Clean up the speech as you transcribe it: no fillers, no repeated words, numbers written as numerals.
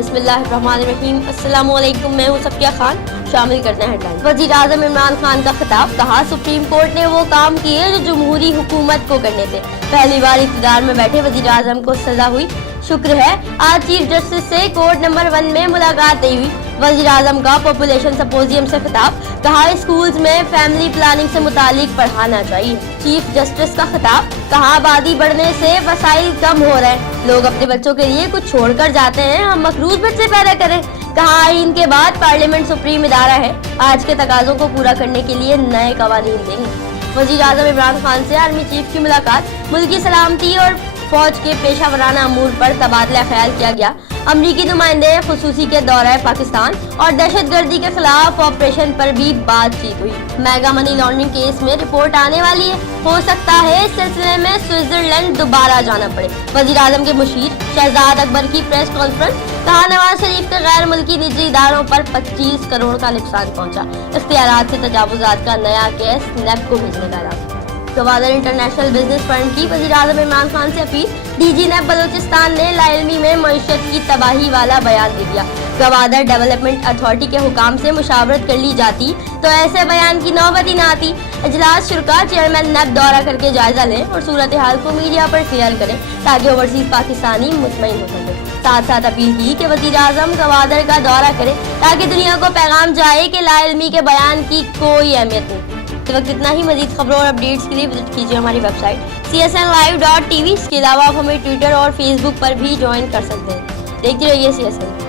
بسم اللہ الرحمن الرحیم۔ السلام علیکم، میں ہوں صفیہ خان۔ شامل کرتے ہیں ہیڈلائن۔ وزیر اعظم عمران خان کا خطاب، کہا سپریم کورٹ نے وہ کام کیے جو جمہوری حکومت کو کرنے تھے، پہلی بار اقتدار میں بیٹھے وزیر اعظم کو سزا ہوئی، شکر ہے آج چیف جسٹس سے کورٹ نمبر 1 میں ملاقات نہیں ہوئی۔ وزیر اعظم کا پاپولیشن سمپوزیم سے خطاب، کہا اسکولز میں فیملی پلاننگ سے متعلق پڑھانا چاہیے۔ چیف جسٹس کا خطاب، کہا آبادی بڑھنے سے وسائل کم ہو رہے ہیں، لوگ اپنے بچوں کے لیے کچھ چھوڑ کر جاتے ہیں، ہم مقروض بچے پیدا کریں۔ کہا آئین کے بعد پارلیمنٹ سپریم ادارہ ہے، آج کے تقاضوں کو پورا کرنے کے لیے نئے قوانین دیں گے۔ وزیر اعظم عمران خان سے آرمی چیف کی ملاقات، ملکی سلامتی اور فوج کے پیشہ ورانہ امور پر تبادلہ خیال کیا گیا۔ امریکی نمائندے خصوصی کے دورہ پاکستان اور دہشت گردی کے خلاف آپریشن پر بھی بات چیت ہوئی۔ میگا منی لانڈرنگ کیس میں رپورٹ آنے والی ہے، ہو سکتا ہے اس سلسلے میں سوئٹزرلینڈ دوبارہ جانا پڑے۔ وزیر اعظم کے مشیر شہزاد اکبر کی پریس کانفرنس، کہا نواز شریف کے غیر ملکی نجی اداروں پر 25 کروڑ کا نقصان پہنچا، اختیارات سے تجاوزات کا نیا کیس نیب کو بھیجنے کا اعلان۔ گوادر انٹرنیشنل بزنس فرم کی وزیر اعظم عمران خان سے اپیل، ڈی جی نیب بلوچستان نے لا علمی میں معیشت کی تباہی والا بیان دے دیا۔ گوادر ڈیولپمنٹ اتھارٹی کے حکام سے مشاورت کر لی جاتی تو ایسے بیان کی نوبت ہی نہ آتی۔ اجلاس شرکا چیئرمین نیب دورہ کر کے جائزہ لیں اور صورتحال کو میڈیا پر شیئر کریں تاکہ اوورسیز پاکستانی مطمئن ہو سکے۔ ساتھ ساتھ اپیل کی کہ وزیر اعظم گوادر کا دورہ کرے تاکہ دنیا کو پیغام جائے کہ لا علمی کے بیان کی کوئی اہمیت نہیں۔ اس وقت اتنا ہی، مزید خبروں اور اپڈیٹس کے لیے وزٹ کیجیے ہماری ویب سائٹ csnlive.tv۔ اس کے علاوہ آپ ہمیں ٹویٹر اور فیس بک پر بھی جوائن کر سکتے ہیں۔ دیکھتے رہیے CSN۔